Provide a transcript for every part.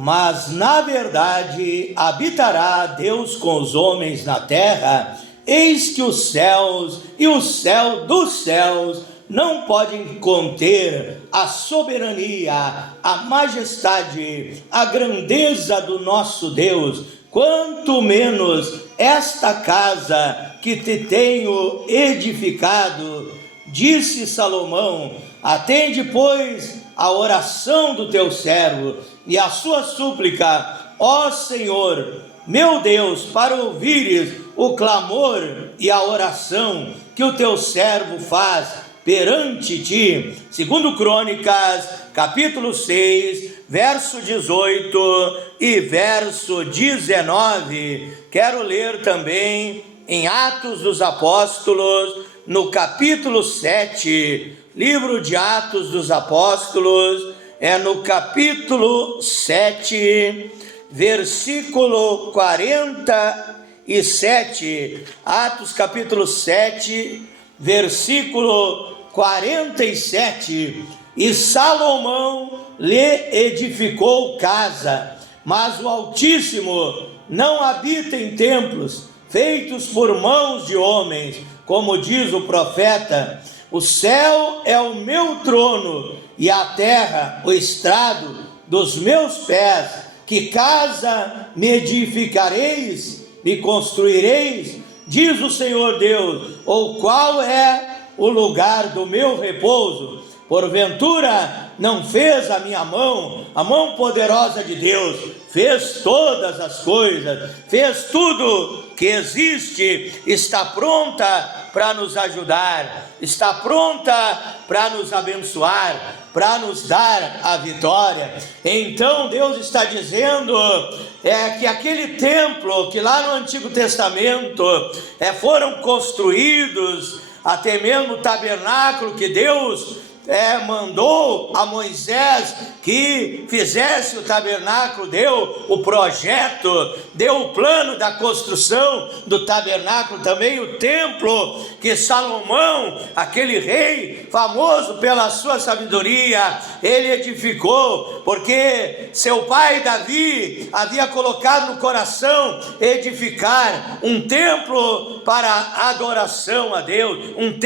Mas na verdade habitará Deus com os homens na terra. Eis que os céus e o céu dos céus não podem conter a soberania, a majestade, a grandeza do nosso Deus, quanto menos esta casa que te tenho edificado. Disse Salomão: atende, pois, a oração do teu servo e a sua súplica, ó Senhor, meu Deus, para ouvires o clamor e a oração que o teu servo faz perante ti. Segundo Crônicas, capítulo 6, verso 18 e verso 19. Quero ler também em Atos dos Apóstolos, no capítulo 7, livro de Atos dos Apóstolos, no capítulo 7, versículo 47, Atos capítulo 7, versículo 47, e Salomão lhe edificou casa, mas o Altíssimo não habita em templos feitos por mãos de homens, como diz o profeta: o céu é o meu trono e a terra o estrado dos meus pés. Que casa me edificareis, me construireis, diz o Senhor Deus, ou qual é o lugar do meu repouso? Porventura não fez a minha mão, a mão poderosa de Deus, fez todas as coisas, fez tudo que existe, está pronta para nos ajudar, está pronta para nos abençoar, para nos dar a vitória. Então Deus está dizendo que aquele templo que lá no Antigo Testamento foram construídos, até mesmo o tabernáculo que Deus mandou a Moisés que fizesse o tabernáculo, deu o projeto, deu o plano da construção do tabernáculo, também o templo que Salomão, aquele rei famoso pela sua sabedoria, ele edificou, porque seu pai Davi havia colocado no coração edificar um templo para adoração a Deus, um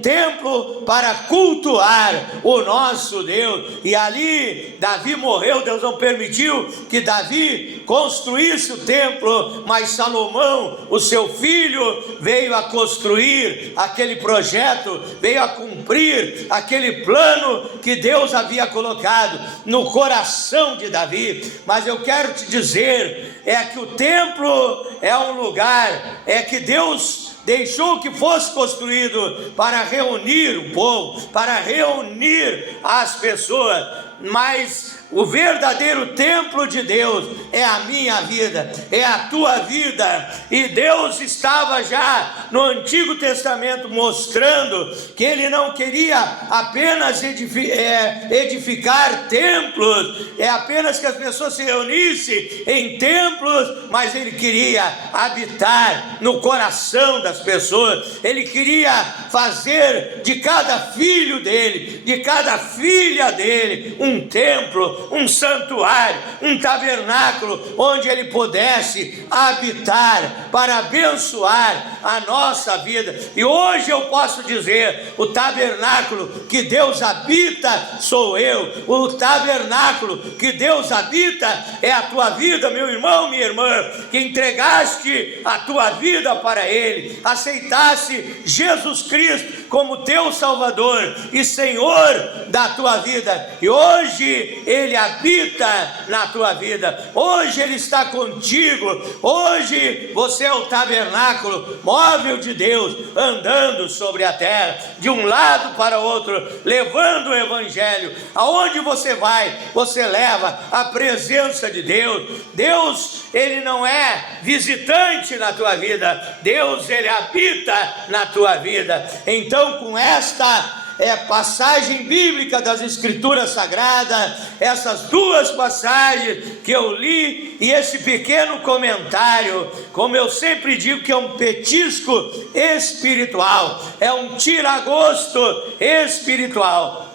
templo para cultuar o nosso Deus. E ali Davi morreu, Deus não permitiu que Davi construísse o templo, mas Salomão, o seu filho, veio a construir aquele projeto, veio a cumprir aquele plano que Deus havia colocado no coração de Davi. Mas eu quero te dizer, que o templo é um lugar que Deus deixou que fosse construído para reunir o povo, para reunir as pessoas, mas o verdadeiro templo de Deus é a minha vida, é a tua vida. E Deus estava já no Antigo Testamento mostrando que Ele não queria apenas edificar templos, apenas que as pessoas se reunissem em templos, mas Ele queria habitar no coração das pessoas. Ele queria fazer de cada filho dele, de cada filha dele, um templo, um santuário, um tabernáculo, onde ele pudesse habitar para abençoar a nossa vida. E hoje eu posso dizer, o tabernáculo que Deus habita sou eu, o tabernáculo que Deus habita é a tua vida, meu irmão, minha irmã, que entregaste a tua vida para Ele, aceitaste Jesus Cristo como teu Salvador e Senhor da tua vida, e hoje Ele habita na tua vida, hoje Ele está contigo, hoje você é o tabernáculo móvel de Deus, andando sobre a terra, de um lado para o outro, levando o Evangelho. Aonde você vai, você leva a presença de Deus. Deus, Ele não é visitante na tua vida, Deus, Ele habita na tua vida. Então, com esta passagem bíblica das Escrituras Sagradas, essas duas passagens que eu li e esse pequeno comentário, como eu sempre digo, que é um petisco espiritual, é um tira-gosto espiritual.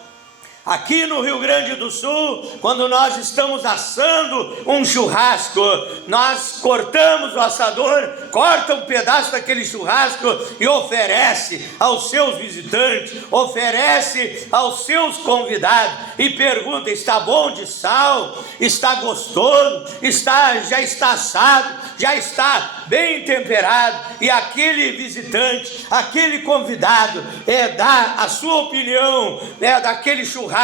Aqui no Rio Grande do Sul, quando nós estamos assando um churrasco, nós cortamos o assador, corta um pedaço daquele churrasco e oferece aos seus visitantes, oferece aos seus convidados e pergunta: está bom de sal? Está gostoso? Já está assado? Já está bem temperado? E aquele visitante, aquele convidado dá a sua opinião daquele churrasco,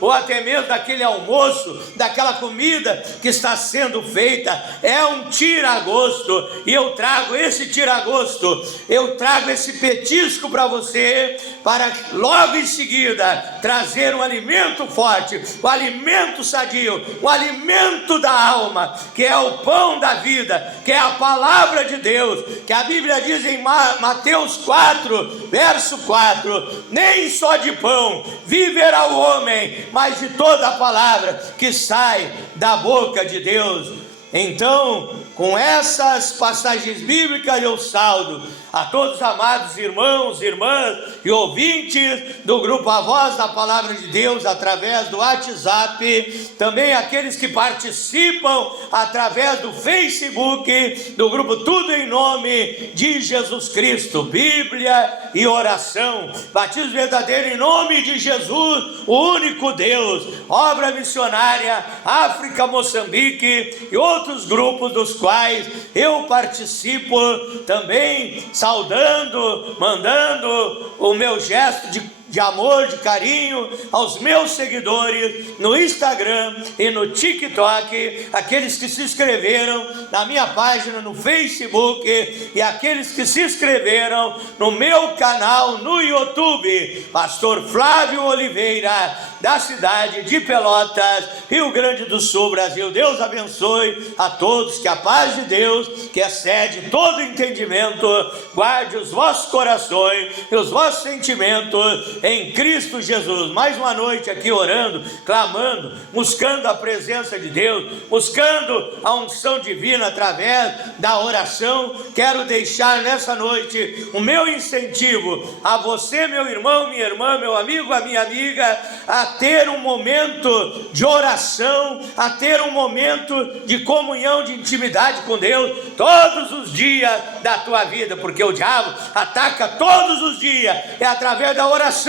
ou até mesmo daquele almoço, daquela comida que está sendo feita. É um tira-gosto, e eu trago esse tira-gosto, eu trago esse petisco para você, para logo em seguida trazer um alimento forte, um alimento sadio, um alimento da alma, que é o pão da vida, que é a palavra de Deus, que a Bíblia diz em Mateus 4, verso 4, nem só de pão viverá o homem, mas de toda a palavra que sai da boca de Deus. Então, com essas passagens bíblicas eu saúdo a todos os amados irmãos, irmãs e ouvintes do grupo A Voz da Palavra de Deus através do WhatsApp, também aqueles que participam através do Facebook, do grupo Tudo em Nome de Jesus Cristo, Bíblia e oração, batismo verdadeiro em nome de Jesus, o único Deus, obra missionária, África, Moçambique e outros grupos dos quais eu participo também, saudando, mandando o meu gesto de amor, de carinho aos meus seguidores no Instagram e no TikTok, aqueles que se inscreveram na minha página no Facebook e aqueles que se inscreveram no meu canal no YouTube, Pastor Flávio Oliveira, da cidade de Pelotas, Rio Grande do Sul, Brasil. Deus abençoe a todos, que a paz de Deus, que excede todo entendimento, guarde os vossos corações e os vossos sentimentos em Cristo Jesus. Mais uma noite aqui orando, clamando, buscando a presença de Deus, buscando a unção divina através da oração. Quero deixar nessa noite o meu incentivo a você, meu irmão, minha irmã, meu amigo, a minha amiga, a ter um momento de oração, a ter um momento de comunhão, de intimidade com Deus todos os dias da tua vida, porque o diabo ataca todos os dias. É através da oração,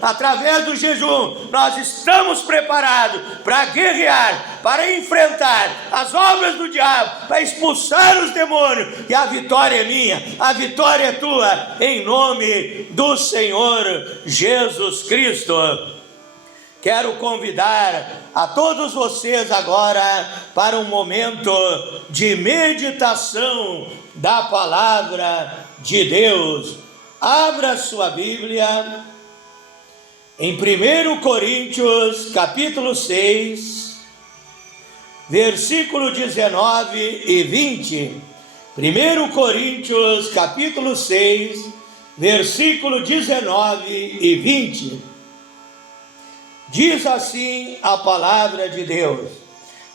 através do jejum, nós estamos preparados para guerrear, para enfrentar as obras do diabo, para expulsar os demônios, e a vitória é minha, a vitória é tua, em nome do Senhor Jesus Cristo. Quero convidar a todos vocês agora para um momento de meditação da palavra de Deus. Abra sua Bíblia em 1 Coríntios, capítulo 6, versículo 19 e 20. 1 Coríntios, capítulo 6, versículo 19 e 20. Diz assim a palavra de Deus: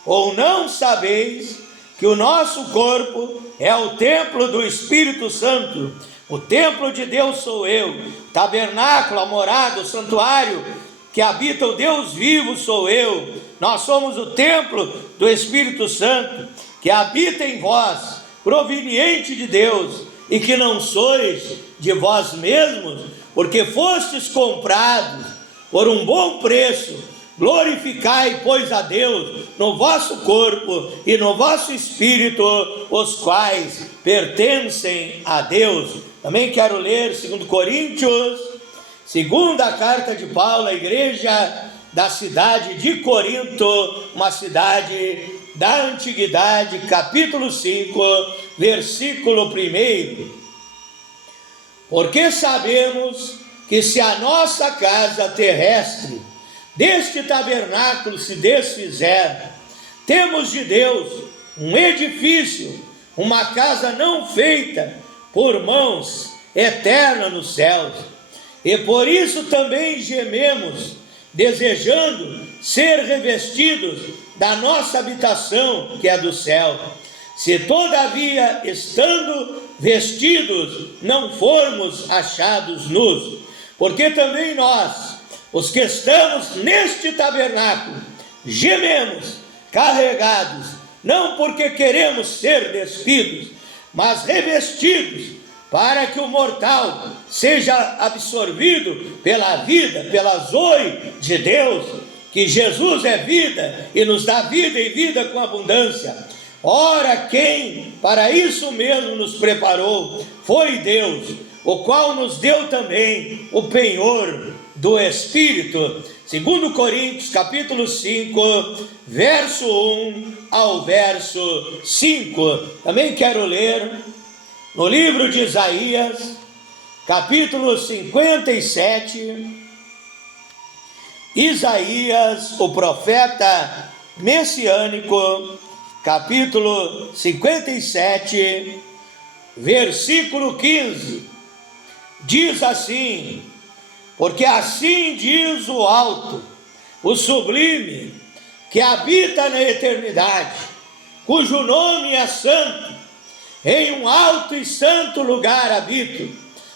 ou não sabeis que o nosso corpo é o templo do Espírito Santo? O templo de Deus sou eu, tabernáculo, a morada, o santuário que habita o Deus vivo sou eu. Nós somos o templo do Espírito Santo que habita em vós, proveniente de Deus, e que não sois de vós mesmos, porque fostes comprados por um bom preço. Glorificai, pois, a Deus no vosso corpo e no vosso espírito, os quais pertencem a Deus. Também quero ler 2 Coríntios, segunda carta de Paulo à igreja da cidade de Corinto, uma cidade da antiguidade, capítulo 5, versículo 1. Porque sabemos que se a nossa casa terrestre deste tabernáculo se desfizer, temos de Deus um edifício, uma casa não feita por mãos, eterna nos céus. E por isso também gememos, desejando ser revestidos da nossa habitação, que é do céu. Se todavia, estando vestidos, não formos achados nus, porque também nós, os que estamos neste tabernáculo, gememos, carregados, não porque queremos ser despidos, mas revestidos, para que o mortal seja absorvido pela vida, pela zoe de Deus, que Jesus é vida e nos dá vida e vida com abundância. Ora, quem para isso mesmo nos preparou foi Deus, o qual nos deu também o penhor do Espírito. 2 Coríntios capítulo 5, verso 1 ao verso 5. Também quero ler no livro de Isaías, capítulo 57, Isaías, o profeta messiânico, capítulo 57, versículo 15, diz assim: porque assim diz o alto, o sublime, que habita na eternidade, cujo nome é santo, em um alto e santo lugar habito,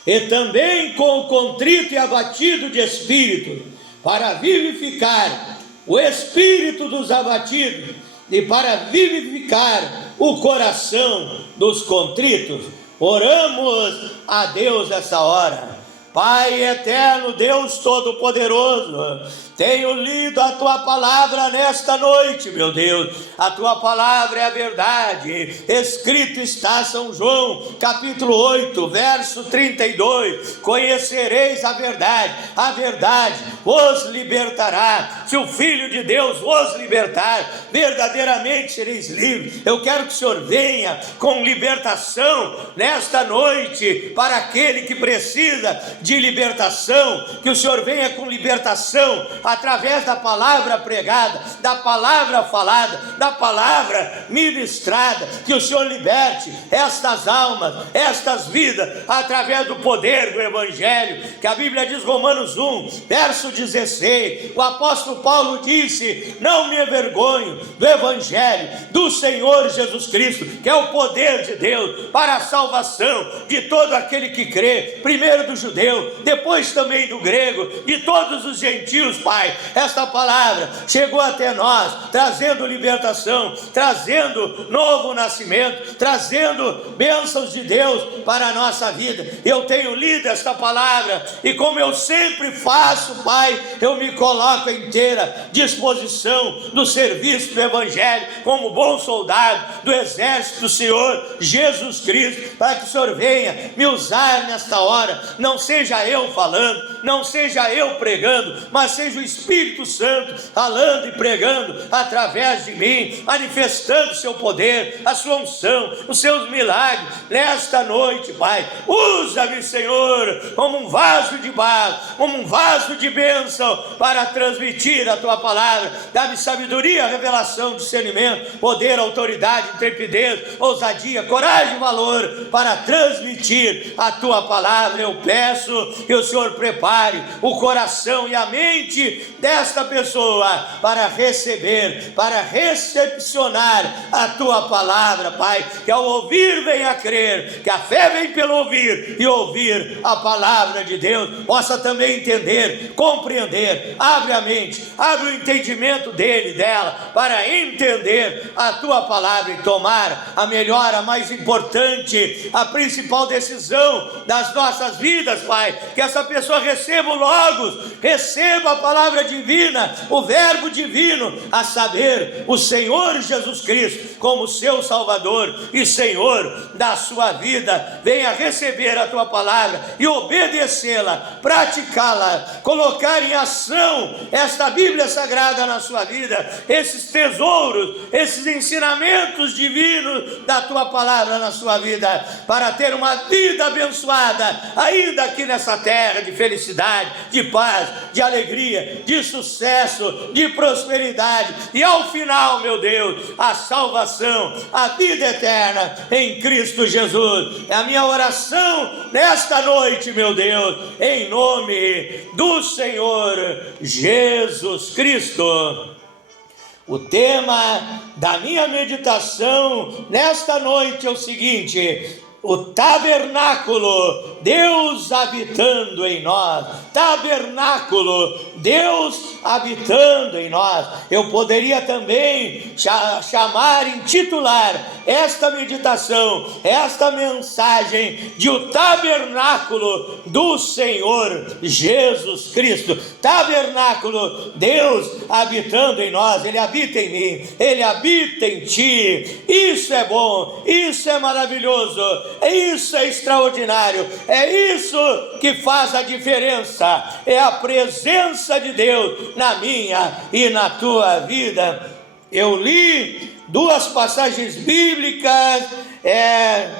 e também com o contrito e abatido de espírito, para vivificar o espírito dos abatidos, e para vivificar o coração dos contritos. Oramos a Deus essa hora. Pai eterno, Deus Todo-Poderoso, tenho lido a Tua palavra nesta noite, meu Deus. A Tua palavra é a verdade. Escrito está São João, capítulo 8, verso 32. Conhecereis a verdade vos libertará. Se o Filho de Deus vos libertar, verdadeiramente sereis livres. Eu quero que o Senhor venha com libertação nesta noite para aquele que precisa de libertação. Que o Senhor venha com libertação através da palavra pregada, da palavra falada, da palavra ministrada. Que o Senhor liberte estas almas, estas vidas, através do poder do Evangelho, que a Bíblia diz, Romanos 1, verso 16, o apóstolo Paulo disse: não me envergonho do Evangelho do Senhor Jesus Cristo, que é o poder de Deus para a salvação de todo aquele que crê, primeiro do judeu, depois também do grego, de todos os gentios. Pai, esta palavra chegou até nós, trazendo libertação, trazendo novo nascimento, trazendo bênçãos de Deus para a nossa vida. Eu tenho lido esta palavra e, como eu sempre faço, Pai, eu me coloco à inteira disposição do serviço do Evangelho, como bom soldado do exército do Senhor Jesus Cristo, para que o Senhor venha me usar nesta hora. Não seja eu falando, não seja eu pregando, mas seja o Espírito Santo falando e pregando através de mim, manifestando o seu poder, a sua unção, os seus milagres nesta noite. Pai, usa-me, Senhor, como um vaso de barro, como um vaso de bênção para transmitir a tua palavra. Dá-me sabedoria, revelação, discernimento, poder, autoridade, intrepidez, ousadia, coragem e valor para transmitir a tua palavra. Eu peço que o Senhor prepare o coração e a mente desta pessoa para receber, para recepcionar a tua palavra, Pai. Que ao ouvir venha a crer, que a fé vem pelo ouvir e ouvir a palavra de Deus, possa também entender, compreender. Abre a mente, abre o entendimento dele, dela, para entender a tua palavra e tomar a melhor, a mais importante, a principal decisão das nossas vidas, Pai. Que essa pessoa receba o Logos, receba a palavra divina, o verbo divino, a saber, o Senhor Jesus Cristo como seu Salvador e Senhor da sua vida. Venha receber a tua palavra e obedecê-la, praticá-la, colocar em ação esta Bíblia Sagrada na sua vida, esses tesouros, esses ensinamentos divinos da tua palavra na sua vida, para ter uma vida abençoada, ainda aqui nessa terra, de felicidade, de paz, de alegria, de sucesso, de prosperidade, e ao final, meu Deus, a salvação, a vida eterna em Cristo Jesus. É a minha oração nesta noite, meu Deus, em nome do Senhor Jesus Cristo. O tema da minha meditação nesta noite é o seguinte: o tabernáculo, Deus habitando em nós, tabernáculo, Deus habitando em nós. Eu poderia também chamar, intitular esta meditação, esta mensagem de o tabernáculo do Senhor Jesus Cristo. Tabernáculo, Deus habitando em nós, Ele habita em mim, Ele habita em ti. Isso é bom, isso é maravilhoso, isso é extraordinário, é isso que faz a diferença, é a presença de Deus na minha e na tua vida. Eu li duas passagens bíblicas,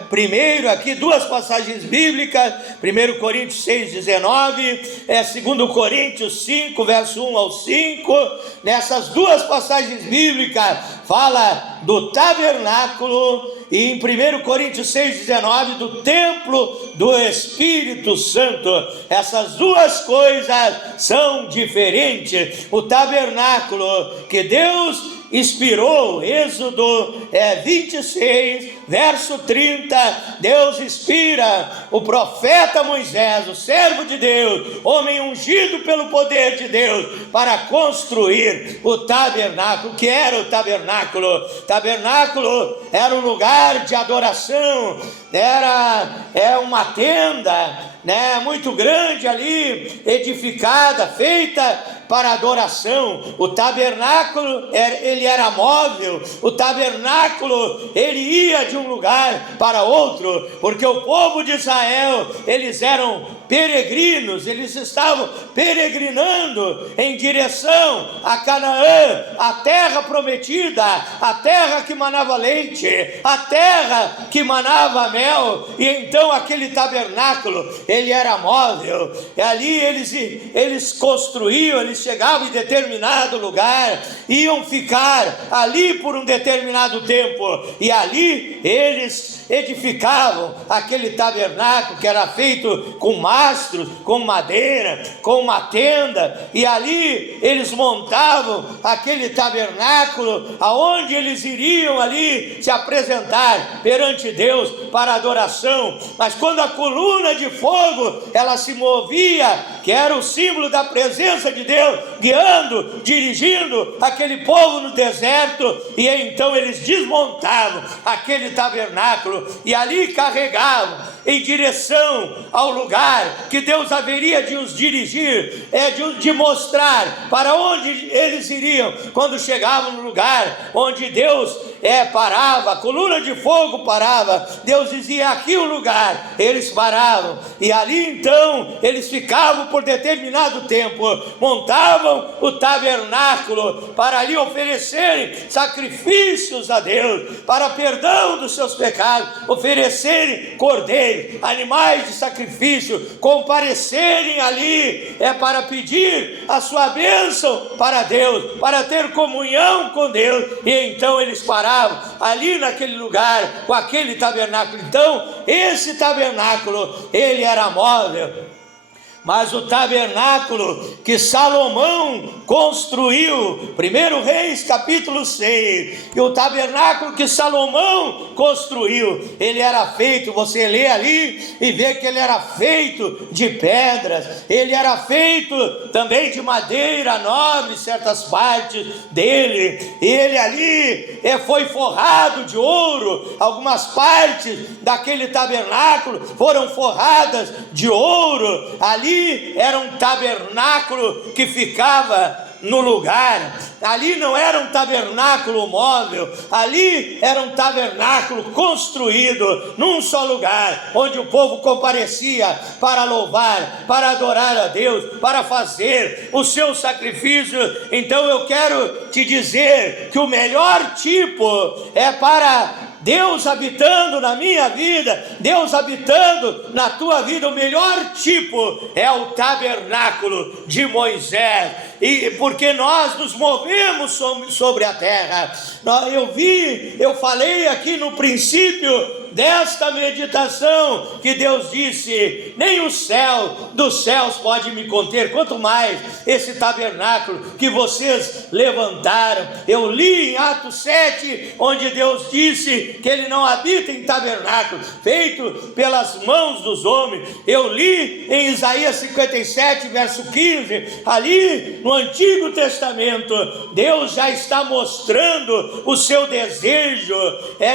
primeiro aqui, duas passagens bíblicas, 1 Coríntios 6,19, 2 Coríntios 5, verso 1 ao 5, nessas duas passagens bíblicas, fala do tabernáculo, e em 1 Coríntios 6,19, do templo do Espírito Santo. Essas duas coisas são diferentes. O tabernáculo que Deus inspirou, Êxodo 26, verso 30, Deus inspira o profeta Moisés, o servo de Deus, homem ungido pelo poder de Deus, para construir o tabernáculo. O que era o tabernáculo? Tabernáculo era um lugar de adoração, era uma tenda, muito grande ali, edificada, feita para adoração. O tabernáculo, ele era móvel. O tabernáculo, ele ia de um lugar para outro, porque o povo de Israel, eles eram peregrinos, eles estavam peregrinando em direção a Canaã, a terra prometida, a terra que manava leite, a terra que manava mel. E então aquele tabernáculo, ele era móvel, e ali eles construíam, eles chegavam em determinado lugar, iam ficar ali por um determinado tempo, e ali eles edificavam aquele tabernáculo que era feito com mastros, com madeira, com uma tenda, e ali eles montavam aquele tabernáculo, aonde eles iriam ali se apresentar perante Deus para adoração. Mas quando a coluna de fogo, ela se movia, que era o símbolo da presença de Deus, guiando, dirigindo aquele povo no deserto, e então eles desmontavam aquele tabernáculo, e ali carregavam em direção ao lugar que Deus haveria de os dirigir, de mostrar para onde eles iriam. Quando chegavam no lugar onde Deus parava, a coluna de fogo parava, Deus dizia: aqui o lugar. Eles paravam, e ali então eles ficavam por determinado tempo, montavam o tabernáculo para ali oferecerem sacrifícios a Deus, para perdão dos seus pecados, oferecerem cordeiros, animais de sacrifício, comparecerem ali para pedir a sua bênção para Deus, para ter comunhão com Deus. E então eles paravam ali naquele lugar com aquele tabernáculo. Então esse tabernáculo, ele era móvel. Mas o tabernáculo que Salomão construiu, 1 Reis capítulo 6, e o tabernáculo que Salomão construiu, ele era feito, você lê ali e vê que ele era feito de pedras, ele era feito também de madeira nobre, certas partes dele, ele ali foi forrado de ouro, algumas partes daquele tabernáculo foram forradas de ouro. Ali era um tabernáculo que ficava no lugar, ali não era um tabernáculo móvel, ali era um tabernáculo construído num só lugar, onde o povo comparecia para louvar, para adorar a Deus, para fazer o seu sacrifício. Então eu quero te dizer que o melhor tipo para Deus habitando na minha vida, Deus habitando na tua vida. O melhor tipo é o tabernáculo de Moisés, e porque nós nos movemos sobre a terra. Eu falei aqui no princípio desta meditação que Deus disse: nem o céu dos céus pode me conter, quanto mais esse tabernáculo que vocês levantaram. Eu li em Atos 7, onde Deus disse que Ele não habita em tabernáculo feito pelas mãos dos homens. Eu li em Isaías 57, verso 15, ali no Antigo Testamento, Deus já está mostrando o seu desejo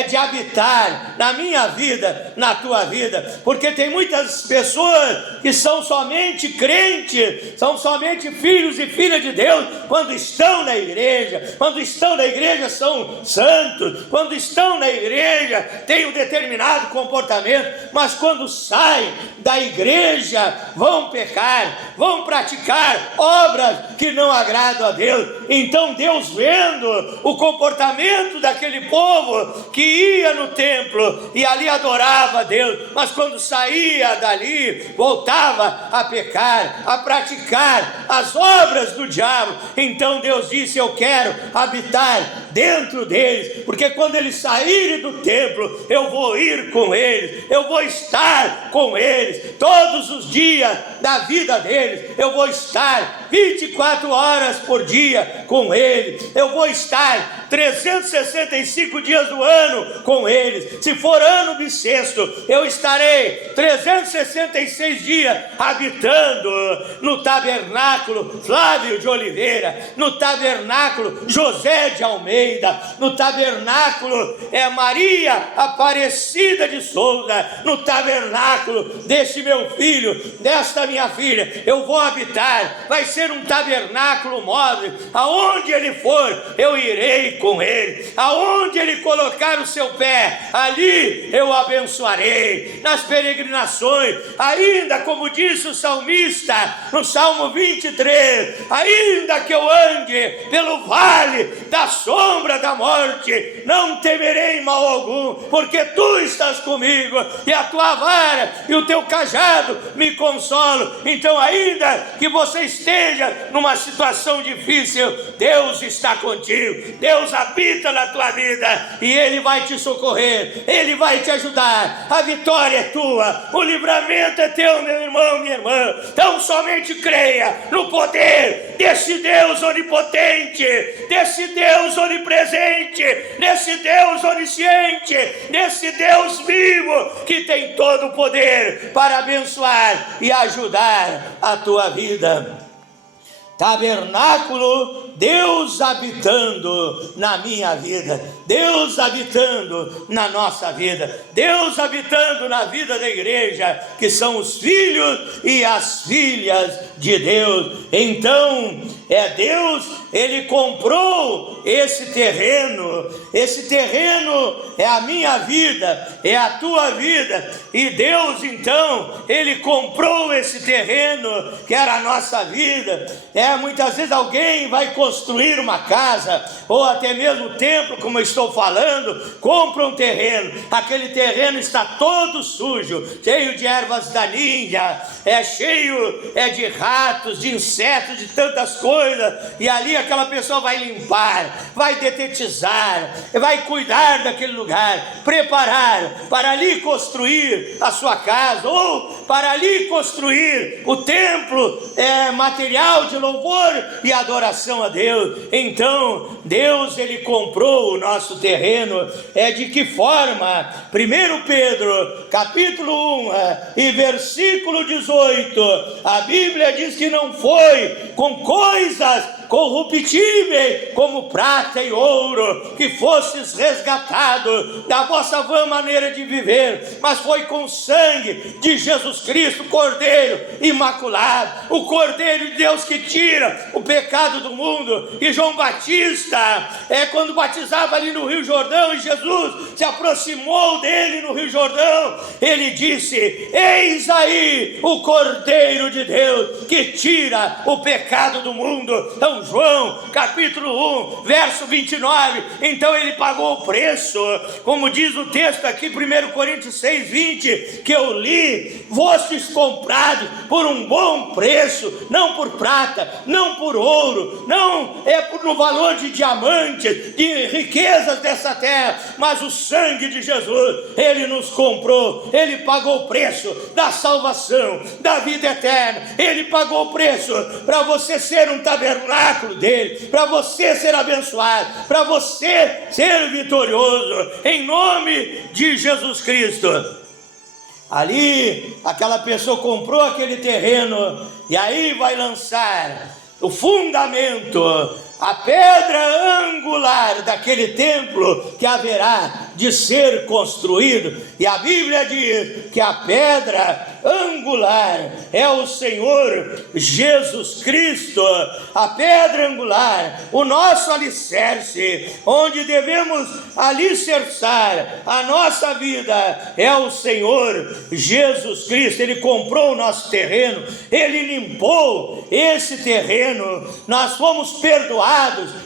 de habitar na minha vida, na tua vida, porque tem muitas pessoas que são somente crentes, são somente filhos e filhas de Deus quando estão na igreja. Quando estão na igreja são santos, quando estão na igreja têm um determinado comportamento, mas quando saem da igreja vão pecar, vão praticar obras que não agradam a Deus. Então Deus, vendo o comportamento daquele povo que ia no templo e ali adorava a Deus, mas quando saía dali voltava a pecar, a praticar as obras do diabo, então Deus disse: eu quero habitar dentro deles, porque quando eles saírem do templo, eu vou ir com eles, eu vou estar com eles todos os dias da vida deles, eu vou estar 24 horas por dia com eles, eu vou estar 365 dias do ano com eles. Se for ano bissexto, eu estarei 366 dias habitando no tabernáculo Flávio de Oliveira, no tabernáculo José de Almeida, no tabernáculo Maria Aparecida de Souza, no tabernáculo deste meu filho, desta minha filha. Eu vou habitar, vai ser um tabernáculo móvel, aonde ele for, eu irei com ele, aonde ele colocar o seu pé, ali eu abençoarei. Nas peregrinações, ainda como disse o salmista no Salmo 23, ainda que eu ande pelo vale da sombra da morte, não temerei mal algum, porque tu estás comigo, e a tua vara e o teu cajado me consolam. Então, ainda que você esteja numa situação difícil, Deus está contigo, Deus habita na tua vida e Ele vai te socorrer, Ele vai te ajudar. A vitória é tua, o livramento é teu, meu irmão, minha irmã. Então somente creia no poder desse Deus onipotente, desse Deus onipresente, desse Deus onisciente, desse Deus vivo que tem todo o poder para abençoar e ajudar a tua vida. Tabernáculo, Deus habitando na minha vida, Deus habitando na nossa vida, Deus habitando na vida da igreja, que são os filhos e as filhas de Deus. Então, Deus, Ele comprou esse terreno é a minha vida, é a tua vida, e Deus então, Ele comprou esse terreno, que era a nossa vida. Muitas vezes alguém vai construir uma casa, ou até mesmo o templo, como eu estou falando, compra um terreno, aquele terreno está todo sujo, cheio de ervas daninhas, cheio de ratos, de insetos, de tantas coisas, e ali aquela pessoa vai limpar, vai detetizar, vai cuidar daquele lugar, preparar para ali construir a sua casa, ou para ali construir o templo, material de louvor e adoração a Deus. Então Deus, Ele comprou o nosso terreno. De que forma? 1 Pedro capítulo 1 e versículo 18, a Bíblia diz que não foi com coisas corruptíveis como prata e ouro que fostes resgatados da vossa vã maneira de viver, mas foi com o sangue de Jesus Cristo, Cordeiro imaculado, o Cordeiro de Deus que tira o pecado do mundo. E João Batista, quando batizava ali no Rio Jordão, e Jesus se aproximou dele no Rio Jordão, ele disse: eis aí o Cordeiro de Deus que tira o pecado do mundo. Então São João, capítulo 1, verso 29. Então ele pagou o preço, como diz o texto aqui, 1 Coríntios 6, 20, que eu li: fostes comprados por um bom preço, não por prata, não por ouro, não é no valor de diamantes, de riquezas dessa terra, mas o sangue de Jesus. Ele nos comprou, ele pagou o preço da salvação, da vida eterna. Ele pagou o preço para você ser um tabernáculo dele, para você ser abençoado, para você ser vitorioso, em nome de Jesus Cristo. Ali, aquela pessoa comprou aquele terreno, e aí vai lançar o fundamento, a pedra angular daquele templo que haverá de ser construído. E a Bíblia diz que a pedra angular é o Senhor Jesus Cristo. A pedra angular, o nosso alicerce, onde devemos alicerçar a nossa vida, é o Senhor Jesus Cristo. Ele comprou o nosso terreno, ele limpou esse terreno, nós fomos perdoados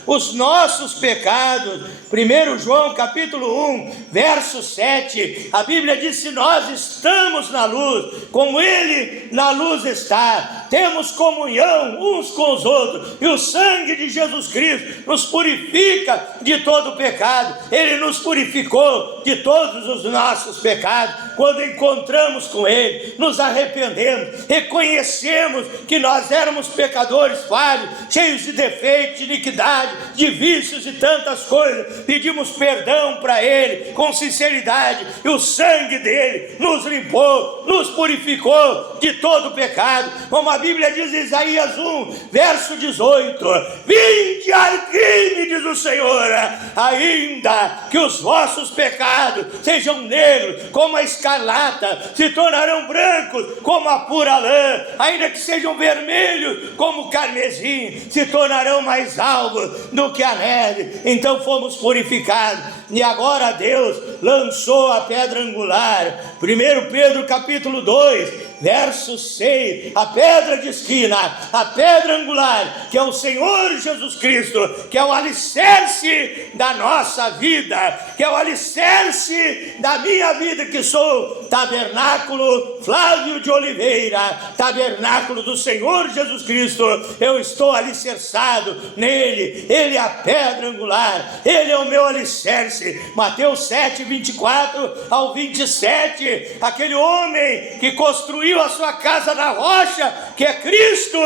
os nossos pecados. 1 João capítulo 1, verso 7, a Bíblia diz: se nós estamos na luz, como ele na luz está, temos comunhão uns com os outros, e o sangue de Jesus Cristo nos purifica de todo pecado. Ele nos purificou de todos os nossos pecados quando encontramos com ele, nos arrependemos, reconhecemos que nós éramos pecadores falhos, cheios de defeitos, de iniquidade, de vícios e tantas coisas. Pedimos perdão para ele com sinceridade, e o sangue dele nos limpou, nos purificou de todo pecado, como a Bíblia diz em Isaías 1, verso 18: vinde, argui-me, diz o Senhor, ainda que os vossos pecados sejam negros como a escarlata, se tornarão brancos como a pura lã, ainda que sejam vermelhos como o carmesim, se tornarão mais alvos do que a neve. Então fomos purificados, e agora Deus lançou a pedra angular. 1 Pedro capítulo 2, verso 6, a pedra de esquina, a pedra angular, que é o Senhor Jesus Cristo, que é o alicerce da nossa vida, que é o alicerce da minha vida, que sou tabernáculo Flávio de Oliveira, tabernáculo do Senhor Jesus Cristo. Eu estou alicerçado nele, ele é a pedra angular, ele é o meu alicerce. Mateus 7, 24 ao 27, aquele homem que construiu a sua casa na rocha, que é Cristo,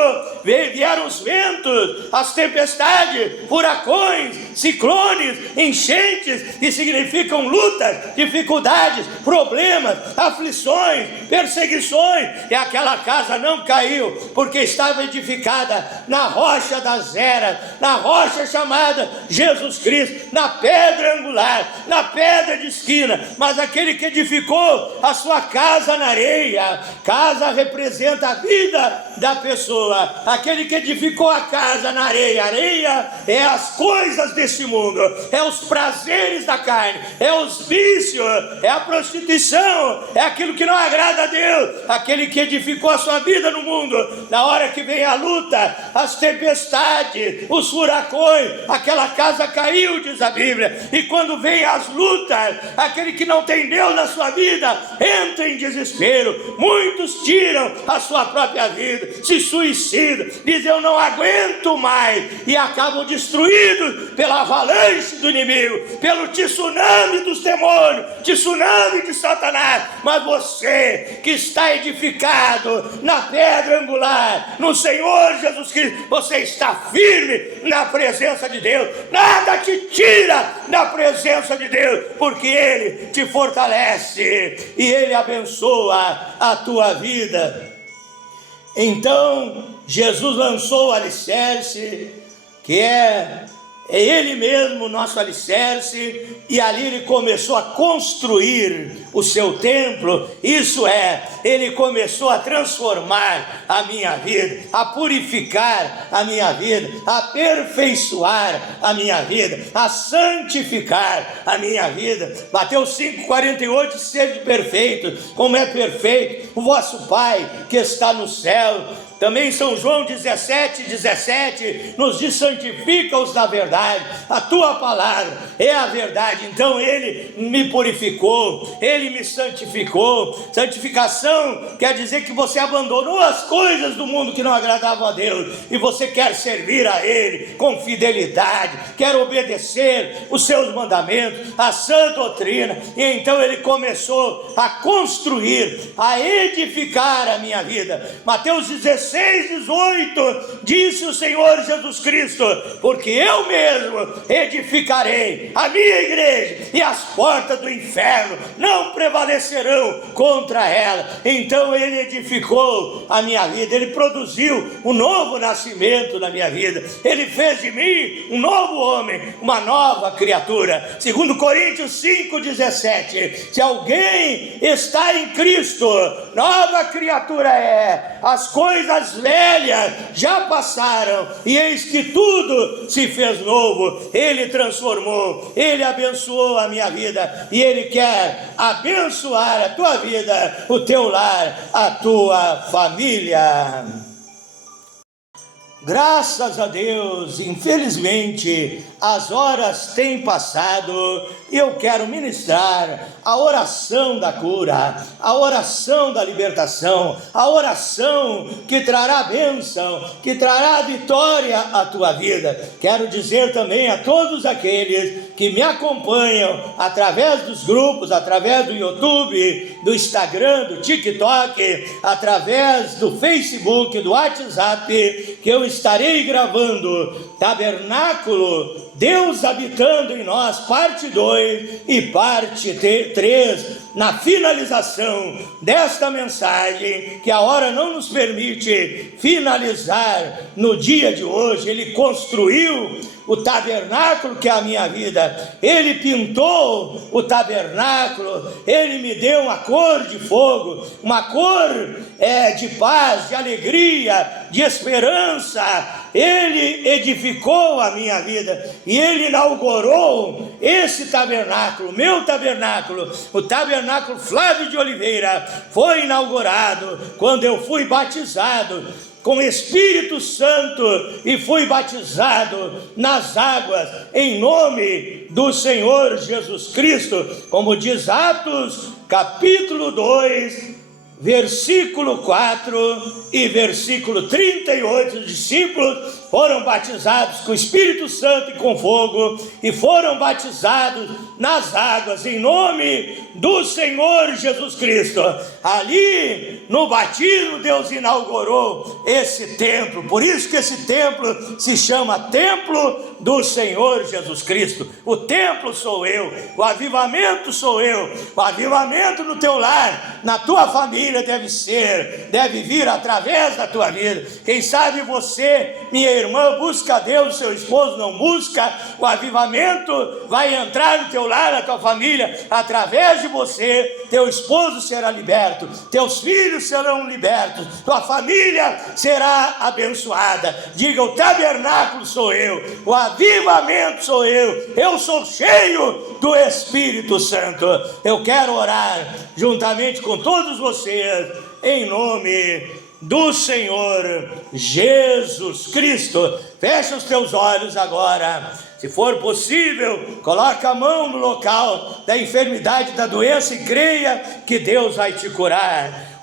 vieram os ventos, as tempestades, furacões, ciclones, enchentes, que significam lutas, dificuldades, problemas, aflições, perseguições, e aquela casa não caiu, porque estava edificada na rocha das eras, na rocha chamada Jesus Cristo, na pedra angular, na pedra de esquina. Mas aquele que edificou a sua casa na areia, casa representa a vida da pessoa. Aquele que edificou a casa na areia, areia é as coisas desse mundo, é os prazeres da carne, é os vícios, é a prostituição, é aquilo que não agrada a Deus. Aquele que edificou a sua vida no mundo, na hora que vem a luta, as tempestades, os furacões, aquela casa caiu, diz a Bíblia. E quando vem as lutas, aquele que não tem Deus na sua vida entra em desespero. Muitos tiram a sua própria vida, se suicidam, dizem: eu não aguento mais, e acabam destruídos pela avalanche do inimigo, pelo tsunami dos demônios, tsunami de Satanás. Mas você que está edificado na pedra angular, no Senhor Jesus Cristo, você está firme na presença de Deus. Nada te tira da presença de Deus, porque ele te fortalece e ele abençoa a tua vida. Então Jesus lançou o alicerce, que é ele mesmo, nosso alicerce, e ali ele começou a construir o seu templo. Isso é, ele começou a transformar a minha vida, a purificar a minha vida, a aperfeiçoar a minha vida, a santificar a minha vida. Mateus 5,48: sede perfeito, como é perfeito o vosso Pai que está no céu. Também São João 17:17 nos diz: santifica-os na verdade, a tua palavra é a verdade. Então ele me purificou, ele me santificou. Santificação quer dizer que você abandonou as coisas do mundo que não agradavam a Deus e você quer servir a ele com fidelidade, quer obedecer os seus mandamentos, a sã doutrina. E então ele começou a construir, a edificar a minha vida. Mateus 16:18 disse o Senhor Jesus Cristo: porque eu mesmo edificarei a minha igreja e as portas do inferno não prevalecerão contra ela. Então ele edificou a minha vida, ele produziu um novo nascimento na minha vida, ele fez de mim um novo homem, uma nova criatura. Segundo Coríntios 5:17, se alguém está em Cristo, nova criatura é, as coisas velhas já passaram e eis que tudo se fez novo. Ele transformou, ele abençoou a minha vida e ele quer abençoar a tua vida, o teu lar, a tua família. Graças a Deus, infelizmente, as horas têm passado e eu quero ministrar a oração da cura, a oração da libertação, a oração que trará bênção, que trará vitória à tua vida. Quero dizer também a todos aqueles que me acompanham através dos grupos, através do YouTube, do Instagram, do TikTok, através do Facebook, do WhatsApp, que eu estarei gravando Tabernáculo, Deus habitando em nós, parte 2 e parte 3, na finalização desta mensagem, que a hora não nos permite finalizar no dia de hoje. Ele construiu o tabernáculo que é a minha vida, ele pintou o tabernáculo, ele me deu uma cor de fogo, uma cor de paz, de alegria, de esperança. Ele edificou a minha vida e ele inaugurou esse tabernáculo, meu tabernáculo. O tabernáculo Flávio de Oliveira foi inaugurado quando eu fui batizado com Espírito Santo e fui batizado nas águas em nome do Senhor Jesus Cristo, como diz Atos capítulo 2, versículo 4 e versículo 38, os discípulos foram batizados com o Espírito Santo e com fogo, e foram batizados nas águas em nome do Senhor Jesus Cristo. Ali no batismo Deus inaugurou esse templo, por isso que esse templo se chama Templo do Senhor Jesus Cristo. O templo sou eu, o avivamento sou eu, o avivamento no teu lar, na tua família deve vir através da tua vida. Quem sabe você, minha irmã, busca Deus, seu esposo não busca, o avivamento vai entrar no teu lar, na tua família, através de você. Teu esposo será liberto, teus filhos serão libertos, tua família será abençoada. Diga: o tabernáculo sou eu, o avivamento sou eu sou cheio do Espírito Santo. Eu quero orar juntamente com todos vocês, em nome do Senhor Jesus Cristo. Fecha os teus olhos agora. Se for possível, coloca a mão no local da enfermidade, da doença, e creia que Deus vai te curar.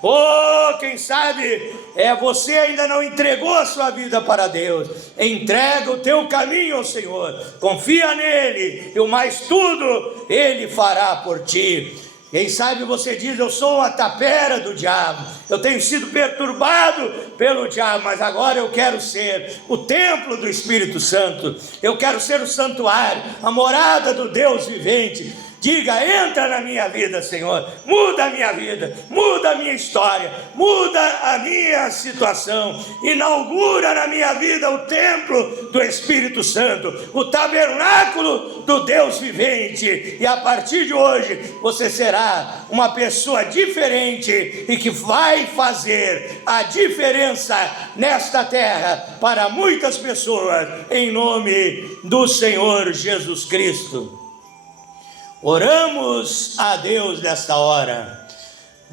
Quem sabe você ainda não entregou a sua vida para Deus. Entrega o teu caminho ao Senhor, confia nele, e o mais tudo Ele fará por ti. Quem sabe você diz: eu sou uma tapera do diabo, eu tenho sido perturbado pelo diabo, mas agora eu quero ser o templo do Espírito Santo, eu quero ser o santuário, a morada do Deus vivente. Diga: entra na minha vida, Senhor, muda a minha vida, muda a minha história, muda a minha situação, inaugura na minha vida o templo do Espírito Santo, o tabernáculo do Deus vivente, e a partir de hoje você será uma pessoa diferente e que vai fazer a diferença nesta terra para muitas pessoas, em nome do Senhor Jesus Cristo. Oramos a Deus nesta hora.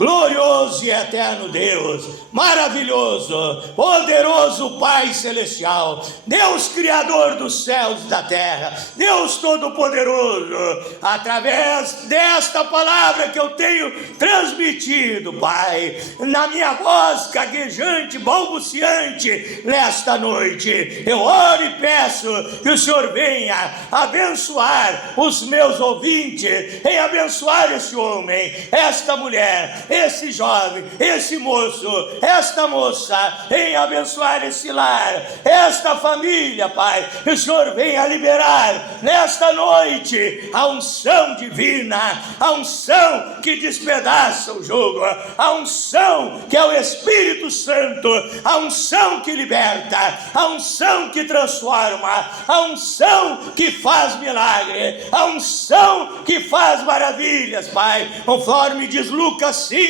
glorioso e eterno Deus, maravilhoso, poderoso Pai Celestial, Deus Criador dos céus e da terra, Deus Todo-Poderoso, através desta palavra que eu tenho transmitido, Pai, na minha voz gaguejante, balbuciante, nesta noite, eu oro e peço que o Senhor venha abençoar os meus ouvintes, em abençoar esse homem, esta mulher, esse jovem, esse moço, esta moça, em abençoar esse lar, esta família, Pai. Que o Senhor venha liberar nesta noite a unção divina, a unção que despedaça o jugo, a unção que é o Espírito Santo, a unção que liberta, a unção que transforma, a unção que faz milagre, a unção que faz maravilhas, Pai. Conforme diz Lucas 5,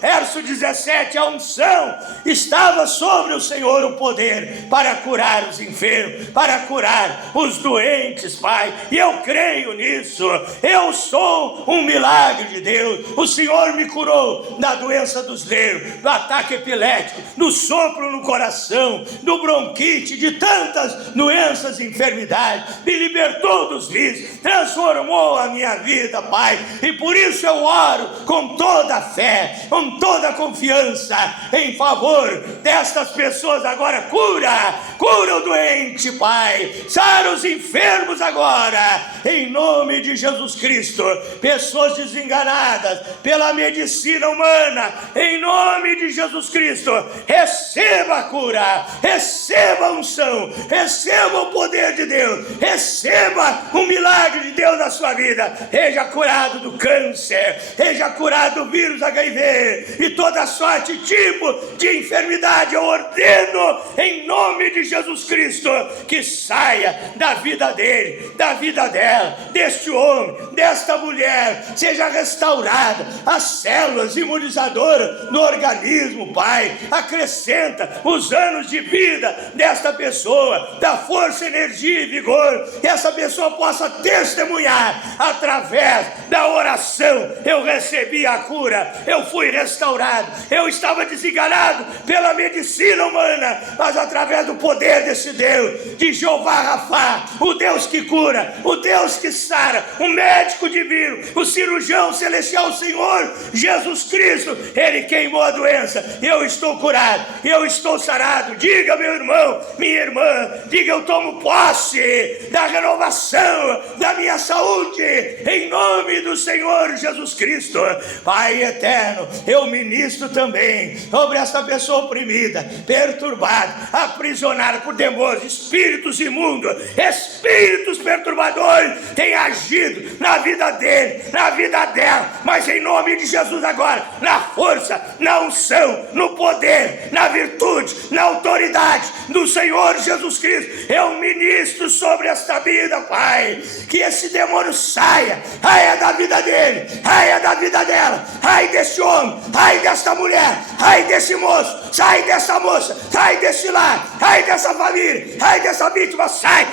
verso 17, a unção estava sobre o Senhor, o poder para curar os enfermos, para curar os doentes, Pai, e eu creio nisso. Eu sou um milagre de Deus. O Senhor me curou da doença dos nervos, do ataque epilético, do sopro no coração, do bronquite, de tantas doenças e enfermidades, me libertou dos vícios, transformou a minha vida, Pai, e por isso eu oro com toda a fé, com toda a confiança em favor destas pessoas. Agora cura o doente, Pai, sara os enfermos agora, em nome de Jesus Cristo. Pessoas desenganadas pela medicina humana, em nome de Jesus Cristo, receba a cura, receba a unção, receba o poder de Deus, receba o milagre de Deus na sua vida. Seja curado do câncer, seja curado do vírus HIV e toda sorte e tipo de enfermidade. Eu ordeno em nome de Jesus Cristo que saia da vida dele, da vida dela, deste homem, desta mulher, seja restaurada as células imunizadoras do organismo, Pai. Acrescenta os anos de vida desta pessoa, da força, energia e vigor, que essa pessoa possa testemunhar através da oração. Eu recebi a cura, eu fui restaurado, eu estava desenganado pela medicina humana, mas através do poder desse Deus, de Jeová Rafá, o Deus que cura, o Deus que sara, o médico divino, o cirurgião celestial, o Senhor Jesus Cristo, Ele queimou a doença. Eu estou curado, eu estou sarado. Diga, meu irmão, minha irmã, diga: eu tomo posse da renovação da minha saúde, em nome do Senhor Jesus Cristo. Pai eterno, eu ministro também sobre esta pessoa oprimida, perturbada, aprisionada por demônios, espíritos imundos, espíritos perturbadores têm agido na vida dele, na vida dela, mas em nome de Jesus agora, na força, na unção, no poder, na virtude, na autoridade do Senhor Jesus Cristo, eu ministro sobre esta vida, Pai, que esse demônio saia da vida dele, saia da vida dela, sai desse homem, sai desta mulher, sai desse moço, sai dessa moça, sai desse lar, sai dessa família, sai dessa vítima, sai,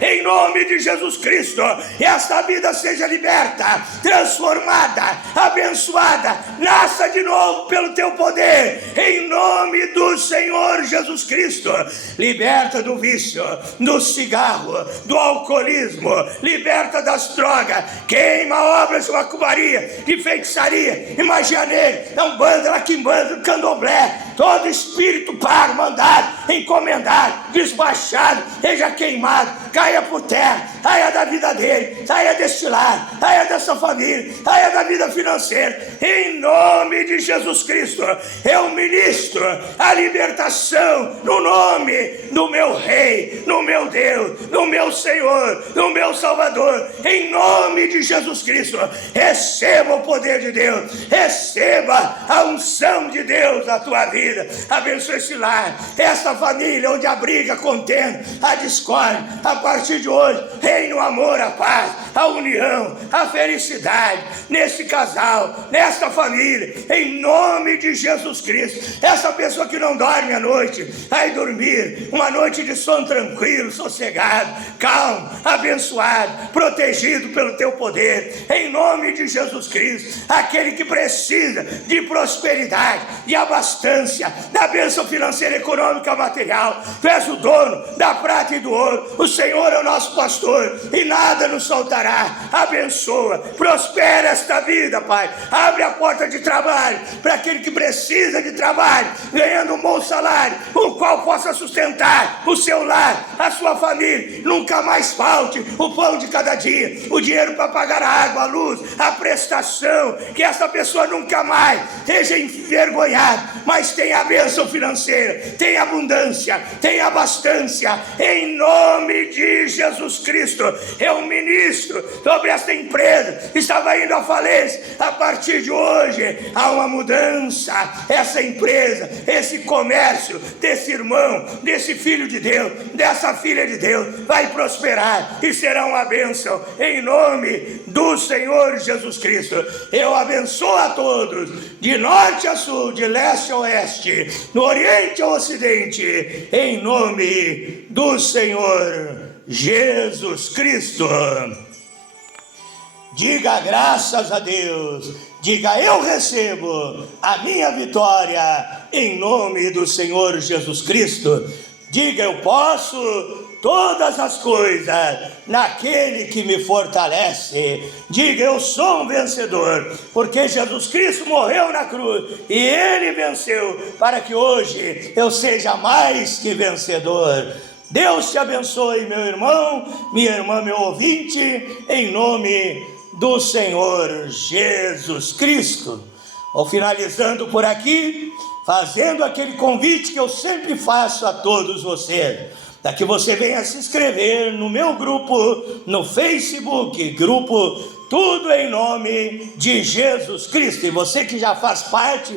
em nome de Jesus Cristo. E esta vida seja liberta, transformada, abençoada, nasça de novo pelo teu poder, em nome do Senhor Jesus Cristo. Liberta do vício, do cigarro, do alcoolismo, liberta das drogas, queima obras de macumbaria, de feitiçaria, de magia negra, umbanda, laquimbanda, candomblé, todo espírito pago, mandado, encomendado, despachado, seja queimado, caia por terra, saia da vida dele, saia deste lar, saia dessa família, saia da vida financeira, em nome de Jesus Cristo. Eu ministro a libertação no nome do meu Rei, do meu Deus, do meu Senhor, do meu Salvador, em nome de Jesus Cristo. Receba o poder de Deus, receba a unção de Deus na tua vida. vida, abençoa esse lar, esta família onde a briga, a contenda, a discórdia, a partir de hoje, reina o amor, a paz, a união, a felicidade nesse casal, nesta família, em nome de Jesus Cristo. Essa pessoa que não dorme à noite, vai dormir uma noite de sono tranquilo, sossegado, calmo, abençoado, protegido pelo teu poder, em nome de Jesus Cristo. Aquele que precisa de prosperidade, de abastança, da bênção financeira, econômica, material, tu és o dono da prata e do ouro, o Senhor é o nosso pastor e nada nos faltará. Abençoa, prospera esta vida, Pai. Abre a porta de trabalho para aquele que precisa de trabalho, ganhando um bom salário, o qual possa sustentar o seu lar, a sua família. Nunca mais falte o pão de cada dia, o dinheiro para pagar a água, a luz, a prestação. Que essa pessoa nunca mais seja envergonhada, mas tenha a bênção financeira, tenha abundância, tenha abastança, em nome de Jesus Cristo. Eu ministro sobre esta empresa que estava indo à falência. A partir de hoje há uma mudança. Essa empresa, esse comércio desse irmão, desse filho de Deus, dessa filha de Deus, vai prosperar e será uma bênção em nome do Senhor Jesus Cristo. Eu abençoo a todos, de norte a sul, de leste a oeste, no oriente ao ocidente, em nome do Senhor Jesus Cristo. Diga graças a Deus, diga eu recebo a minha vitória em nome do Senhor Jesus Cristo. Diga eu posso todas as coisas naquele que me fortalece. Diga eu sou um vencedor, porque Jesus Cristo morreu na cruz e Ele venceu para que hoje eu seja mais que vencedor. Deus te abençoe, meu irmão, minha irmã, meu ouvinte, em nome do Senhor Jesus Cristo. Vou finalizando por aqui, fazendo aquele convite que eu sempre faço a todos vocês, para que você venha se inscrever no meu grupo no Facebook, grupo Tudo em Nome de Jesus Cristo. E você que já faz parte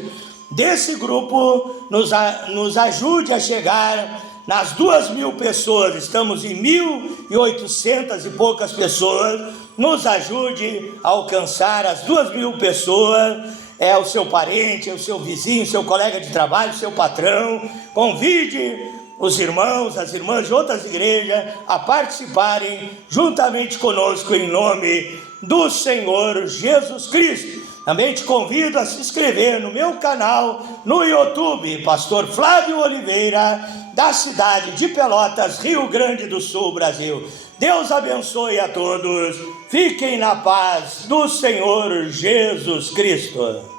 desse grupo, nos ajude a chegar nas 2.000 pessoas. Estamos em 1.800 e poucas pessoas. Nos ajude a alcançar as 2.000 pessoas. É o seu parente, é o seu vizinho, seu colega de trabalho, seu patrão. Convide os irmãos, as irmãs de outras igrejas a participarem juntamente conosco em nome do Senhor Jesus Cristo. Também te convido a se inscrever no meu canal no YouTube, Pastor Flávio Oliveira, da cidade de Pelotas, Rio Grande do Sul, Brasil. Deus abençoe a todos. Fiquem na paz do Senhor Jesus Cristo.